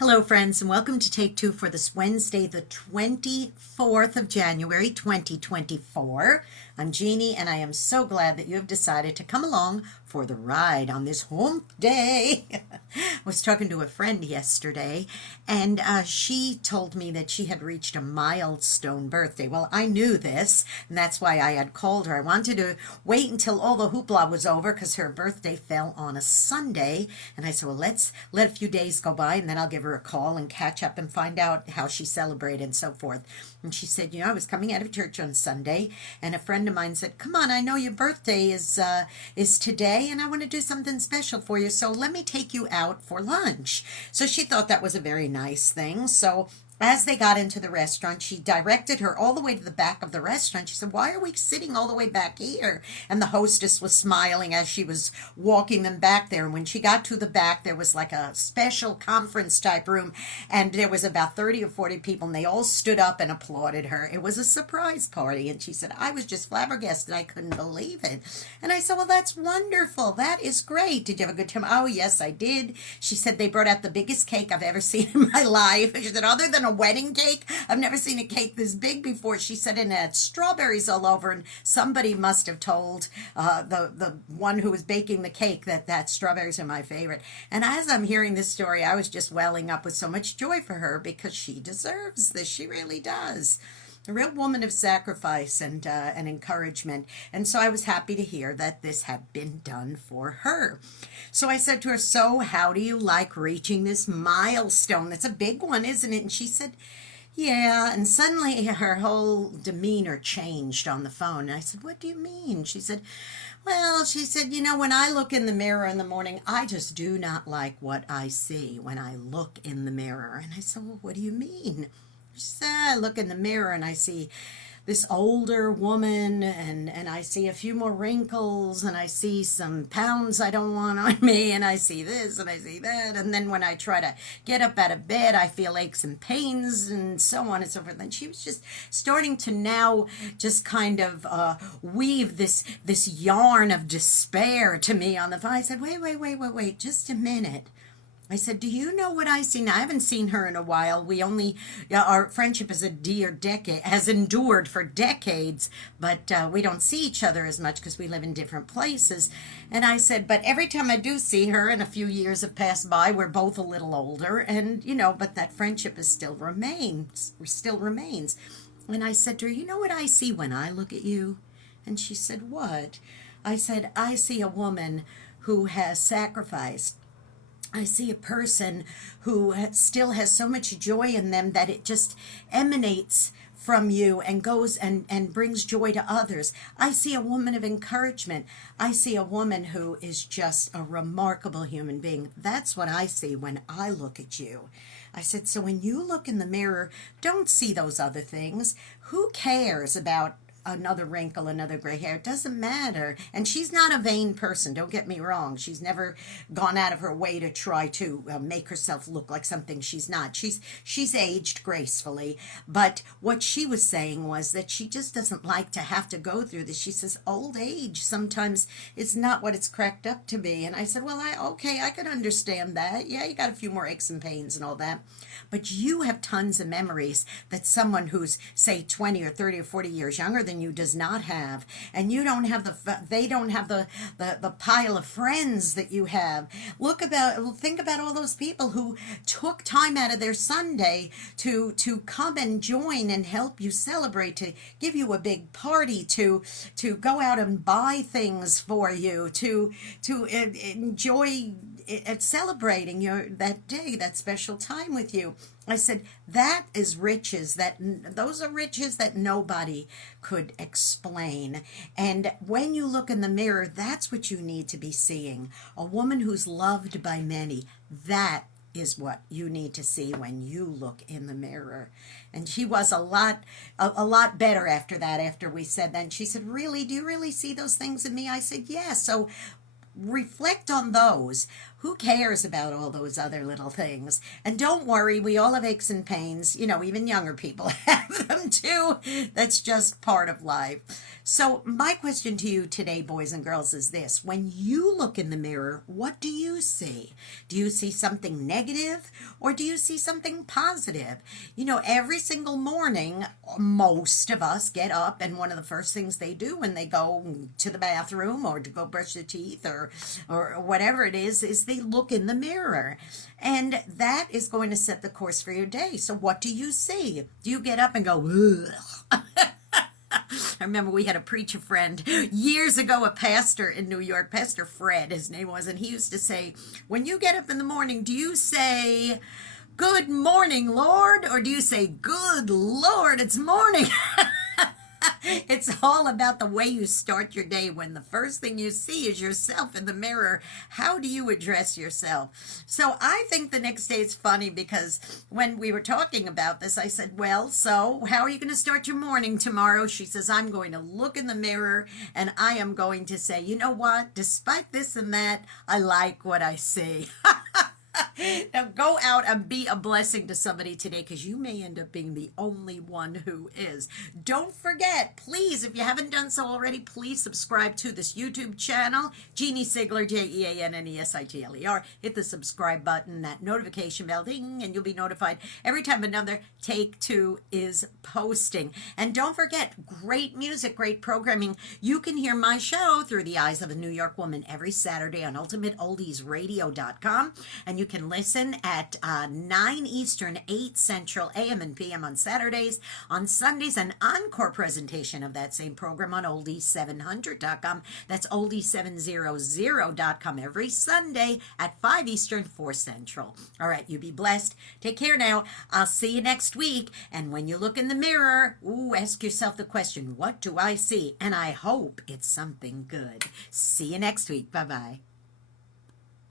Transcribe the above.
Hello, friends, and welcome to Take Two for this Wednesday, the 24th of January, 2024. I'm Jeannie, and I am so glad that you have decided to come along for the ride on this hump day. I was talking to a friend yesterday, and she told me that she had reached a milestone birthday. Well, I knew this, and that's why I had called her. I wanted to wait until all the hoopla was over because her birthday fell on a Sunday, and I said, well, let's let a few days go by, and then I'll give her a call and catch up and find out how she celebrated and so forth. And she said, I was coming out of church on Sunday, and a friend of mine said, come on, I know your birthday is today, and I want to do something special for you, so let me take you out for lunch. So she thought that was a very nice thing. So as they got into the restaurant, she directed her all the way to the back of the restaurant. She said, why are we sitting all the way back here? And the hostess was smiling as she was walking them back there. And when she got to the back, there was like a special conference type room. And there was about 30 or 40 people, and they all stood up and applauded her. It was a surprise party. And she said, I was just flabbergasted. I couldn't believe it. And I said, well, that's wonderful. That is great. Did you have a good time? Oh, yes, I did. She said, they brought out the biggest cake I've ever seen in my life. She said, other than a wedding cake, I've never seen a cake this big before. She said, and it had strawberries all over, and somebody must have told the one who was baking the cake that strawberries are my favorite. And as I'm hearing this story, I was just welling up with so much joy for her because she deserves this. She really does. A real woman of sacrifice and encouragement. And so I was happy to hear that this had been done for her. So I said to her, so how do you like reaching this milestone? That's a big one, isn't it? And she said, yeah. And suddenly her whole demeanor changed on the phone. And I said, what do you mean? She said, well, she said, when I look in the mirror in the morning, I just do not like what I see when I look in the mirror. And I said, well, what do you mean? She said, I look in the mirror and I see this older woman, and I see a few more wrinkles, and I see some pounds I don't want on me, and I see this and I see that, and then when I try to get up out of bed, I feel aches and pains and so on and so forth. And she was just starting to now just kind of weave this yarn of despair to me on the phone. I said, wait, just a minute. I said, do you know what I see now? I haven't seen her in a while. Our friendship has endured for decades, but we don't see each other as much because we live in different places. And I said, but every time I do see her, and a few years have passed by, we're both a little older, and, but that friendship still remains. And I said to her, you know what I see when I look at you? And she said, what? I said, I see a woman who has sacrificed. I see a person who still has so much joy in them that it just emanates from you and goes and brings joy to others. I see a woman of encouragement. I see a woman who is just a remarkable human being. That's what I see when I look at you. I said, so when you look in the mirror, don't see those other things. Who cares about another wrinkle, another gray hair? It doesn't matter. And she's not a vain person, don't get me wrong. She's never gone out of her way to try to make herself look like something she's not. She's aged gracefully, but what she was saying was that she just doesn't like to have to go through this. She says old age sometimes is not what it's cracked up to be. And I said, well, I could understand that. Yeah, you got a few more aches and pains and all that, but you have tons of memories that someone who's, say, 20 or 30 or 40 years younger than you does not have. And you don't have they don't have the pile of friends that you have. Think about all those people who took time out of their Sunday to come and join and help you celebrate, to give you a big party, to go out and buy things for you, to enjoy celebrating that day, that special time with you. I said, that is riches. Those are riches that nobody could explain. And when you look in the mirror, that's what you need to be seeing. A woman who's loved by many. That is what you need to see when you look in the mirror. And she was a lot better after that, after we said that. And she said, really, do you really see those things in me? I said, yes. So reflect on those. Who cares about all those other little things? And don't worry, we all have aches and pains. You know, even younger people have them too. That's just part of life. So, my question to you today, boys and girls, is this. When you look in the mirror, what do you see? Do you see something negative or do you see something positive? You know, every single morning, most of us get up, and one of the first things they do when they go to the bathroom or to go brush their teeth or whatever it is they look in the mirror. And that is going to set the course for your day. So what do you see? Do you get up and go, ugh? I remember we had a preacher friend years ago, a pastor in New York, Pastor Fred, his name was, and he used to say, when you get up in the morning, do you say, good morning, Lord? Or do you say, good Lord, it's morning? It's all about the way you start your day. When the first thing you see is yourself in the mirror, how do you address yourself? So I think the next day is funny because when we were talking about this, I said, well, so how are you going to start your morning tomorrow? She says, I'm going to look in the mirror and I am going to say, you know what? Despite this and that, I like what I see. Now go out and be a blessing to somebody today, because you may end up being the only one who is. Don't forget, please, if you haven't done so already, please subscribe to this YouTube channel, Jeanne Sigler, Jeannesitler. Hit the subscribe button, that notification bell, ding, and you'll be notified every time another Take Two is posting. And don't forget, great music, great programming. You can hear my show Through the Eyes of a New York Woman every Saturday on ultimateoldiesradio.com. And you can listen at 9 Eastern, 8 Central, AM and PM on Saturdays. On Sundays, an encore presentation of that same program on oldies700.com. That's oldies700.com every Sunday at 5 Eastern, 4 Central. All right, you be blessed. Take care now. I'll see you next week. And when you look in the mirror, ask yourself the question, what do I see? And I hope it's something good. See you next week. Bye-bye.